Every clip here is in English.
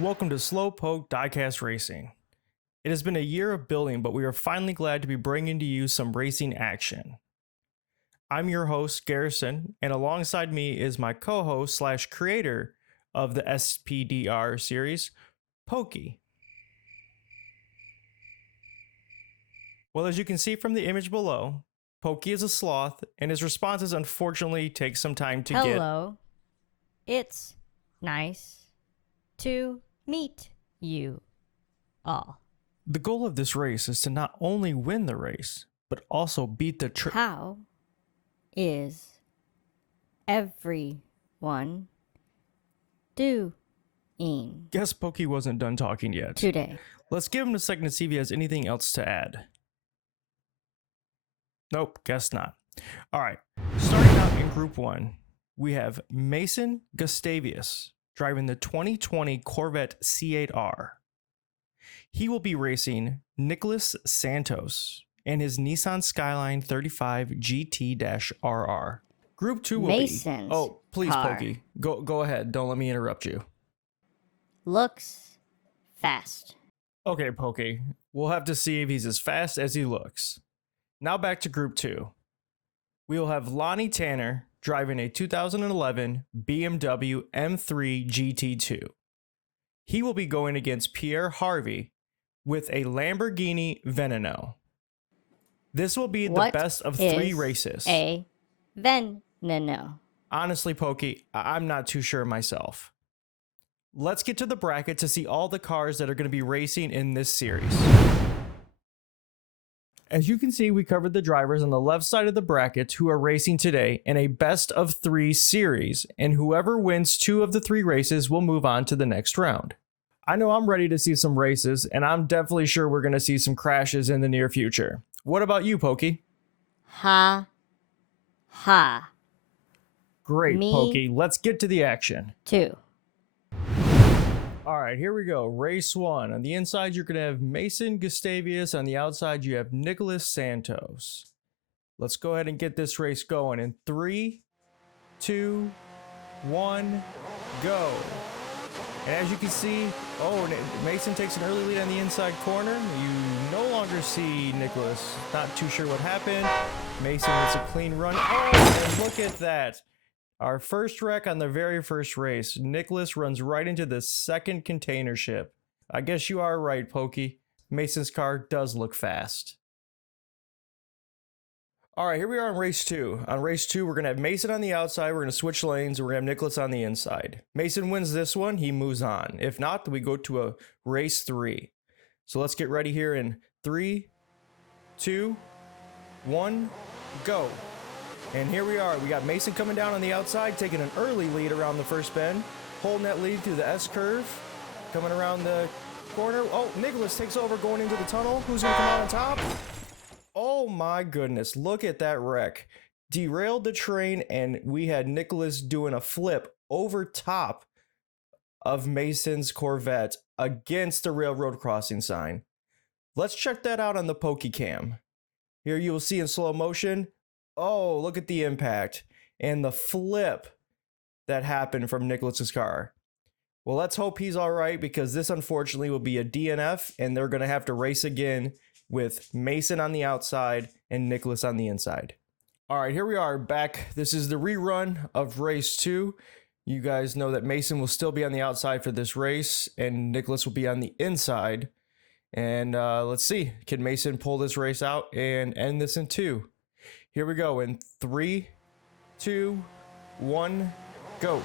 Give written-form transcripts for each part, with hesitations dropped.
Welcome to Slow Poke Diecast Racing. It has been a year of building, but we are finally glad to be bringing to you some racing action. I'm your host, Garrison, and alongside me is my co-host slash creator of the SPDR series, Pokey. Well, as you can see from the image below, Pokey is a sloth, and his responses unfortunately take some time to get. Hello. It's nice to meet you all. The goal of this race is to not only win the race, but also beat the How is everyone doing Guess Pokey wasn't done talking yet. today? Let's give him a second to see if he has anything else to add. Nope, guess not. All right, starting out in Group 1, we have Mason Gustavius driving the 2020 Corvette C8R. He will be racing Nicholas Santos and his Nissan Skyline 35 GT-RR. Group 2 will Mason's be... Oh, please, car. Pokey. Go ahead. Don't let me interrupt you. Looks fast. Okay, Pokey. We'll have to see if he's as fast as he looks. Now back to Group 2. We will have Lonnie Tanner driving a 2011 BMW M3 GT2. He will be going against Pierre Harvey with a Lamborghini Veneno. This will be the What best of is 3 races. A veneno. Honestly, Pokey, I'm not too sure myself. Let's get to the bracket to see all the cars that are going to be racing in this series. As you can see, we covered the drivers on the left side of the bracket who are racing today in a best of 3 series, and whoever wins 2 of the 3 races will move on to the next round. I know I'm ready to see some races, and I'm definitely sure we're going to see some crashes in the near future. What about you, Pokey? Ha. Ha. Great, Me Pokey. Let's get to the action. Too. All right, here we go. Race 1. On the inside, you're going to have Mason Gustavius. On the outside, you have Nicholas Santos. Let's go ahead and get this race going in 3, 2, 1, go. And as you can see, Mason takes an early lead on the inside corner. You no longer see Nicholas. Not too sure what happened. Mason gets a clean run. Oh, and look at that. Our first wreck on the very first race. Nicholas runs right into the second container ship. I guess you are right, Pokey. Mason's car does look fast. All right, here we are on race 2. On race 2, we're going to have Mason on the outside. We're going to switch lanes, and we're going to have Nicholas on the inside. Mason wins this one. He moves on. If not, then we go to a race 3. So let's get ready here in 3, 2, 1, go. And here we are. We got Mason coming down on the outside, taking an early lead around the first bend, holding that lead through the S-curve, coming around the corner. Oh, Nicholas takes over going into the tunnel. Who's going to come out on top? Oh my goodness, look at that wreck. Derailed the train, and we had Nicholas doing a flip over top of Mason's Corvette against the railroad crossing sign. Let's check that out on the Pokey Cam. Here you will see in slow motion. Oh, look at the impact and the flip that happened from Nicholas's car. Well, let's hope he's all right, because this unfortunately will be a DNF, and they're going to have to race again with Mason on the outside and Nicholas on the inside. All right, here we are back. This is the rerun of race 2. You guys know that Mason will still be on the outside for this race, and Nicholas will be on the inside. And let's see, can Mason pull this race out and end this in 2? Here we go in 3, 2, 1, go.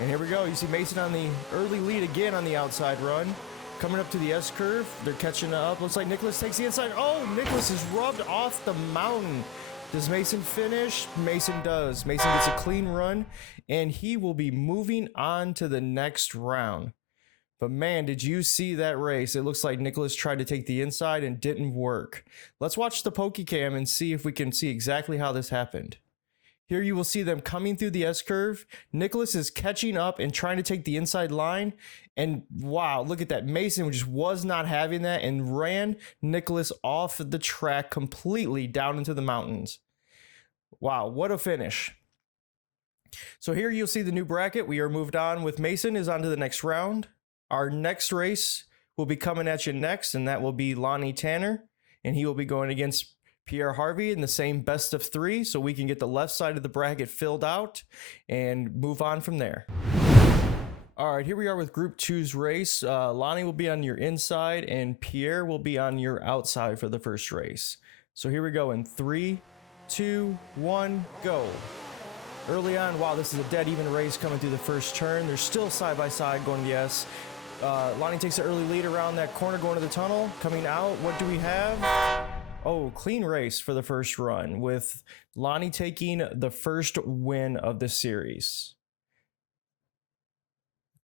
And here we go. You see Mason on the early lead again on the outside run. Coming up to the S-curve. They're catching up. Looks like Nicholas takes the inside. Oh, Nicholas is rubbed off the mountain. Does Mason finish? Mason does. Mason gets a clean run, and he will be moving on to the next round. But man, did you see that race? It looks like Nicholas tried to take the inside and didn't work. Let's watch the Pokey Cam and see if we can see exactly how this happened. Here you will see them coming through the S-curve. Nicholas is catching up and trying to take the inside line. And wow, look at that. Mason just was not having that and ran Nicholas off the track completely down into the mountains. Wow, what a finish. So here you'll see the new bracket. We are moved on with Mason is on to the next round. Our next race will be coming at you next, and that will be Lonnie Tanner, and he will be going against Pierre Harvey in the same best of 3, so we can get the left side of the bracket filled out and move on from there. All right, here we are with Group 2's race. Lonnie will be on your inside, and Pierre will be on your outside for the first race. So here we go in 3, 2, 1, go. Early on, wow, this is a dead even race coming through the first turn. They're still side by side going to the S. Lonnie takes the early lead around that corner going to the tunnel. Coming out, what do we have? Oh, clean race for the first run with Lonnie taking the first win of the series.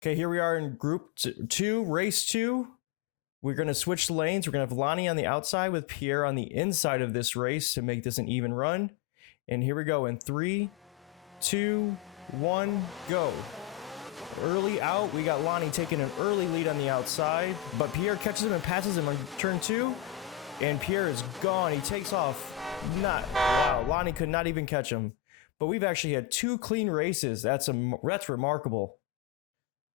Okay, here we are in Group 2, Race 2. We're going to switch lanes. We're going to have Lonnie on the outside with Pierre on the inside of this race to make this an even run. And here we go in 3, 2, 1, go. Early out, we got Lonnie taking an early lead on the outside, but Pierre catches him and passes him on turn 2, and Pierre is gone. He takes off. Wow, Lonnie could not even catch him. But we've actually had 2 clean races. That's remarkable.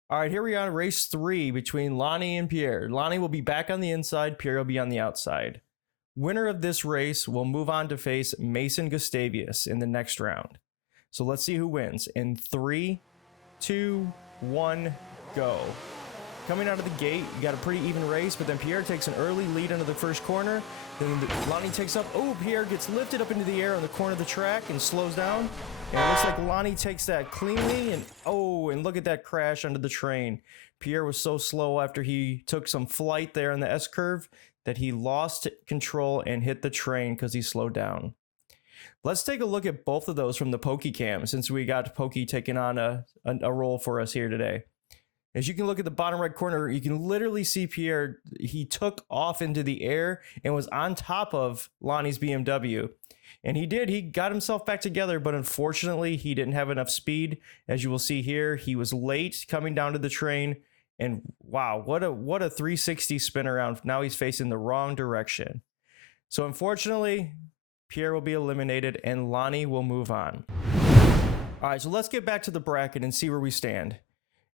All right, here we are in race 3 between Lonnie and Pierre. Lonnie will be back on the inside, Pierre will be on the outside. Winner of this race will move on to face Mason Gustavius in the next round. So let's see who wins. In 3, 2, 1, go. Coming out of the gate, you got a pretty even race, but then Pierre takes an early lead into the first corner. Then Lonnie takes up. Oh, Pierre gets lifted up into the air on the corner of the track and slows down. And it looks like Lonnie takes that cleanly, and look at that crash under the train. Pierre was so slow after he took some flight there in the S-curve that he lost control and hit the train because he slowed down. Let's take a look at both of those from the Pokey Cam, since we got Pokey taking on a role for us here today. As you can look at the bottom right corner, you can literally see Pierre. He took off into the air and was on top of Lonnie's BMW. And he got himself back together, but unfortunately he didn't have enough speed. As you will see here, he was late coming down to the train. And wow, what a 360 spin around. Now he's facing the wrong direction. So unfortunately, Pierre will be eliminated and Lonnie will move on. All right, so let's get back to the bracket and see where we stand.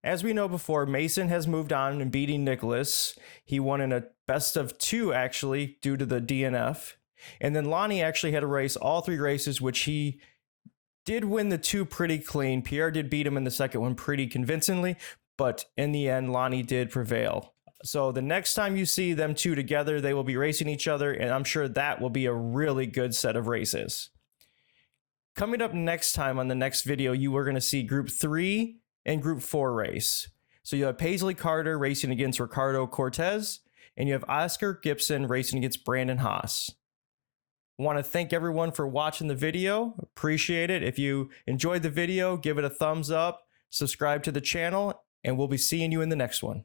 As we know before, Mason has moved on and beating Nicholas. He won in a best of 2, actually, due to the DNF. And then Lonnie actually had to race all 3 races, which he did win the 2 pretty clean. Pierre did beat him in the second one pretty convincingly, but in the end, Lonnie did prevail. So the next time you see them 2 together, they will be racing each other, and I'm sure that will be a really good set of races. Coming up next time on the next video, you are going to see Group 3 and Group 4 race. So you have Paisley Carter racing against Ricardo Cortez, and you have Oscar Gibson racing against Brandon Haas. I want to thank everyone for watching the video. Appreciate it. If you enjoyed the video, give it a thumbs up, subscribe to the channel, and we'll be seeing you in the next one.